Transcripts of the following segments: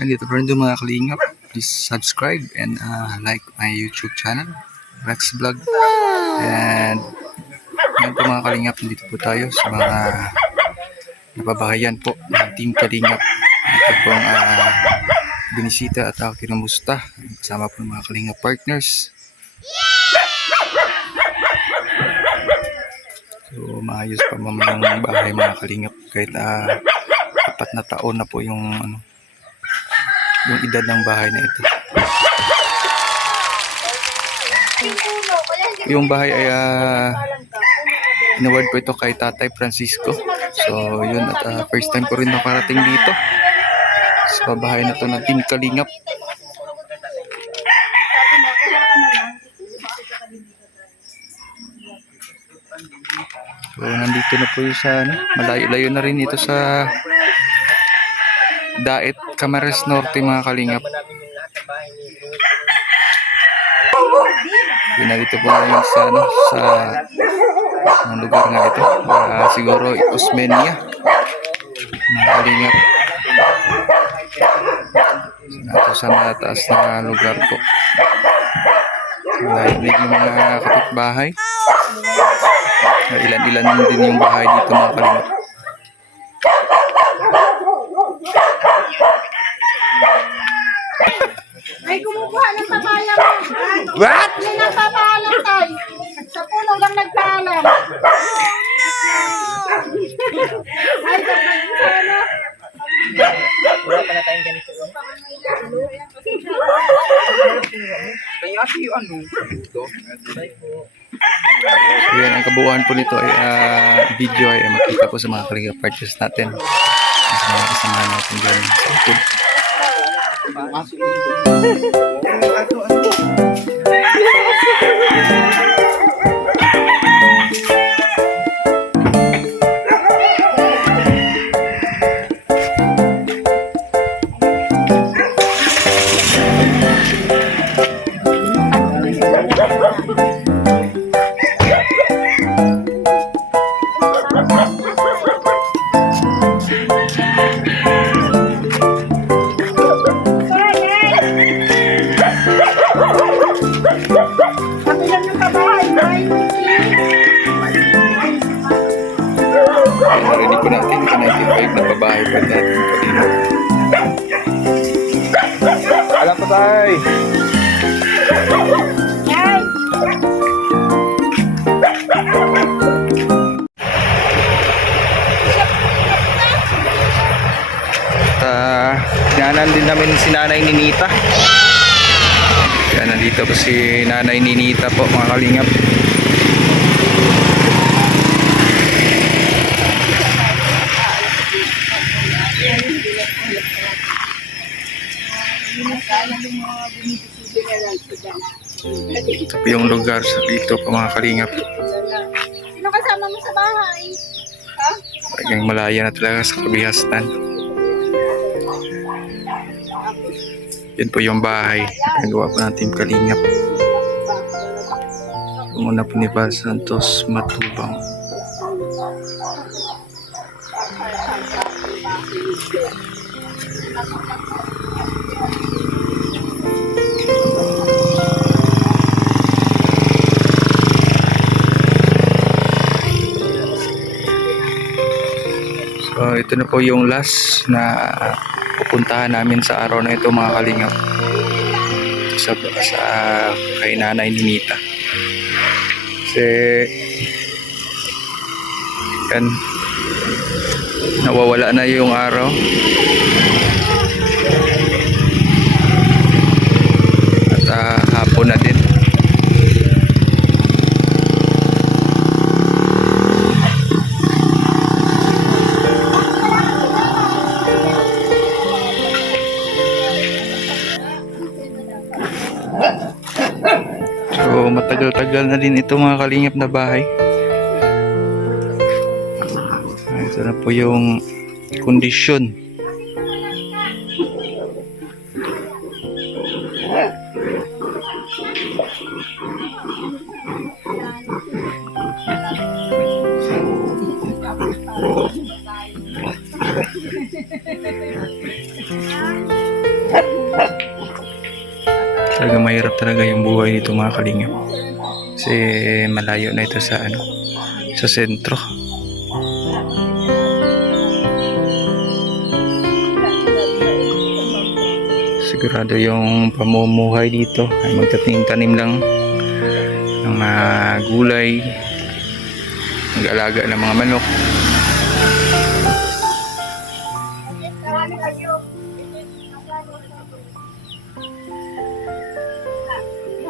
Yan, dito pa rin doon mga kalingap. Please subscribe and like my YouTube channel, Rex Vlog. And yan po mga kalingap, dito po tayo sa mga nababahayan po ng Team Kalingap. Ito pong binisita at kinumusta. Kasama po ng mga kalingap partners. So maayos pa mamayang bahay mga kalingap. Kahit 4 na taon na po yung edad ng bahay na ito. Yung bahay ay inaward po ito kay Tatay Francisco. So yun, at first time ko rin nakarating dito sa bahay na ito ng Team Kalingap. So nandito na po yung sa malayo-layo na rin ito sa Daet, Camarines Norte mga kalingap. Yun na dito po ngayon sa ang lugar nga ito. Siguro Osmeña mga kalingap. So, sa mataas na lugar po. Lahat-lig ng mga kapitbahay. Ilan-ilan din yung bahay dito mga kalingap. Ay, kumukuha ng papaya mo. What? Hindi nagpapaalam tayo. Sa puno lang nagpaalam. Ay, sana. Wala pa na tayong ganito. Kaya si ano? So yan, ang kabuuan po nito ay video ay makita po sa mga kalingap partners natin. Sa mga kasama natin dyan sa YouTube. Kabilang ng kabahay. Narinig po natin ito 95 na babae pa natin kanina. Alam pa tayo! Ay. Dinanan din namin si Nanay Ninita. Kaya nandito po si Nanay Ninita po mga kalingap. Ito po yung lugar sa dito po mga kalingap. Sino kasama mo sa bahay? Ha? Talagang malaya na talaga sa kabihasnan. Yan po yung bahay na gawa po ng Team Kalingap. Muna po ni Val Santos Matubang. So ito na po yung last na pupuntahan namin sa araw na ito mga kalingap. Sa kay Nanay Ninita. Kasi yan, nawawala na yung araw. At hapon na din. So matagal-tagal na din ito mga kalingap na bahay. Ito na po yung kondisyon. talaga mahirap talaga yung buhay dito mga kalingap. Kasi malayo na ito sa ano, sa sentro. Sigurado yung pamumuhay dito ay magtanim-tanim lang ng mga gulay, mag-alaga ng mga manok.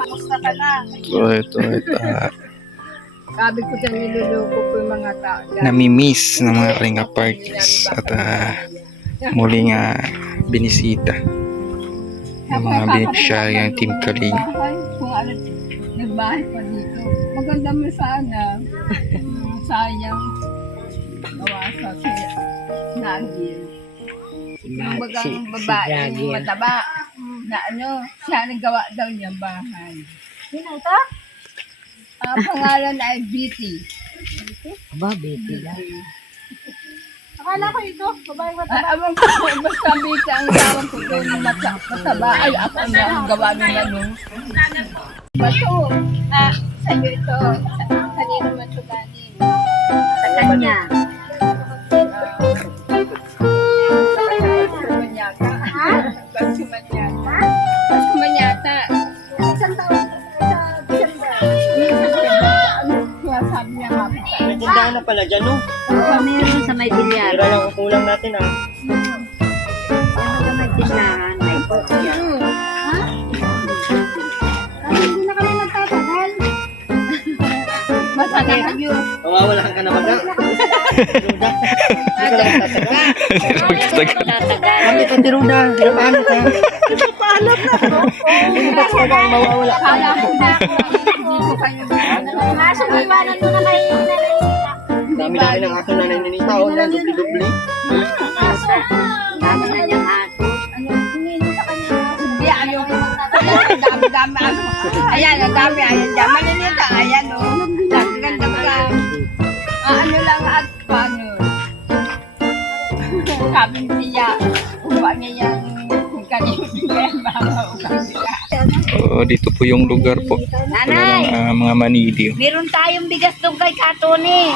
Kamusta ka na? So ito Sabi ko dyan niluloko ko yung mga tao. nami-miss ng mga Kalinga parties at muling binisita yung mga beneficiary ng Team Kalinga. Kung ano, nagbahay pa dito. Maganda mo sana. Sayang. Nawasa si Nagil. Yung bagang babae, yung mataba. Na ano, siya nagawa daw niya bahay. Sino ito? Pangalan ay Betty. Aba, baby lang. Akala ko ito, babae mataba. Amang ko, basta Betty ang tawag ko doon ng mataba. Ay, ako ang gawa nila nung. Bato, sa'yo ito. Kanino man ito galing? Sa kanya. Manyata. Ha? Manyata. Manyata. Isang taon sa December. Ano sabi niya kapit? May tindahan na pala dyan, no? Meron sa may bilyar. Tira lang ang kulang natin, ah. Meron sa may tindahan. May kokya. Ha? Hindi na kami magtatagal. Masakit kayo. Mawawalan ka na baga. Tiruda. Hindi ka lang tatagal. Kami ka, Tiruda. Paano ka? Paalam na. Hindi ka talagang mawawala ka. Kala ko na. Hindi ko kayo. Kaso iwanan mo na kayo. Dami namin ang aso na naninita. O, yan, dubli-dubli. Dami na niyang ato. Ano, tingin sa kanya. Hindi, ayaw ko magtatagal. Dami-dami. Ayan, ang dami. Ayan, dyan. Malinita. Ayan, o. Ganda ka. Ano lang at paano. Sabi niya, uwa niya yung kanina. Dito po yung lugar po. Nanay! Ng mga Manidio. Meron tayong bigas doon kay Katoni.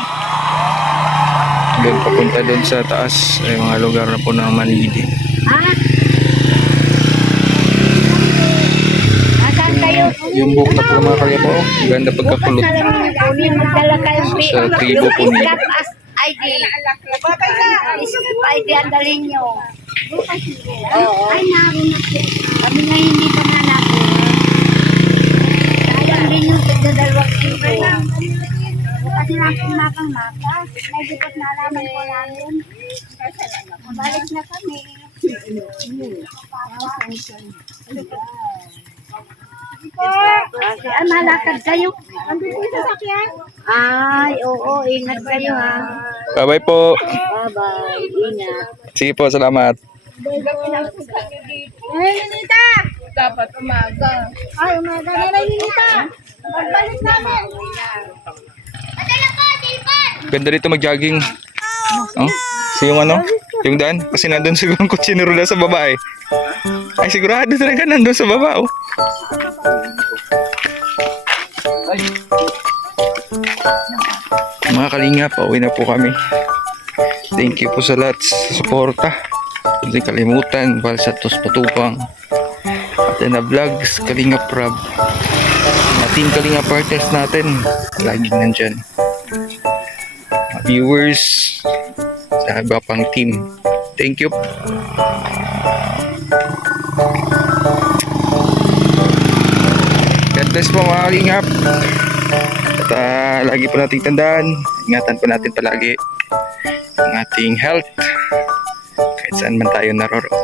Doon papunta doon sa taas ay mga lugar na po ng Manidio. Ha? Nasaan kayo? Yung book na po mga kalingap po, ganda pagkakulot. Kunin, magdala kayong Sa tribo po nila. Iskat as ID. Iskat ID ang dalhin nyo. Oo. Ay, naroon na po. Kami nga hindi pa nalako. Sayang din yung tigdadalawang kilo. Kasi nakang maka. Medyo pat nalaman ko namin. Mabalik na kami. Kasi malakad kayo. Andun yung sasakyan. Ay, oo, ingat kayo ha. Bye-bye po. Bye-bye. Ingat. Sige po, salamat. Ay, Ninita! Dapat umaga. Ay, umaga na lang, Ninita. Pagbalik namin. Ganda dito mag-jogging. Oh, so yung ano? Yung daan? Kasi nandun siguro ang kutsi ni Rula sa baba eh. Ay, sigurado talaga nandun sa baba oh. Mga kalinga, pauwi na po kami. Thank you po sa lahat sa suporta. Hindi kalimutan, Balsatos Patupang. At na vlogs, Kalinga Prab. Mga team Kalinga partners natin, laging nandyan. Mga viewers, sa iba pang team. Thank you. God bless po mga kalingap. At lagi po nating tandaan, ingatan po natin palagi ang ating health kahit saan man tayo naroroon.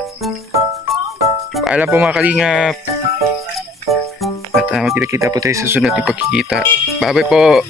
Paalam po mga kalingap. At magkita-kita po tayo sa sunod ng pagkikita. Bye bye po.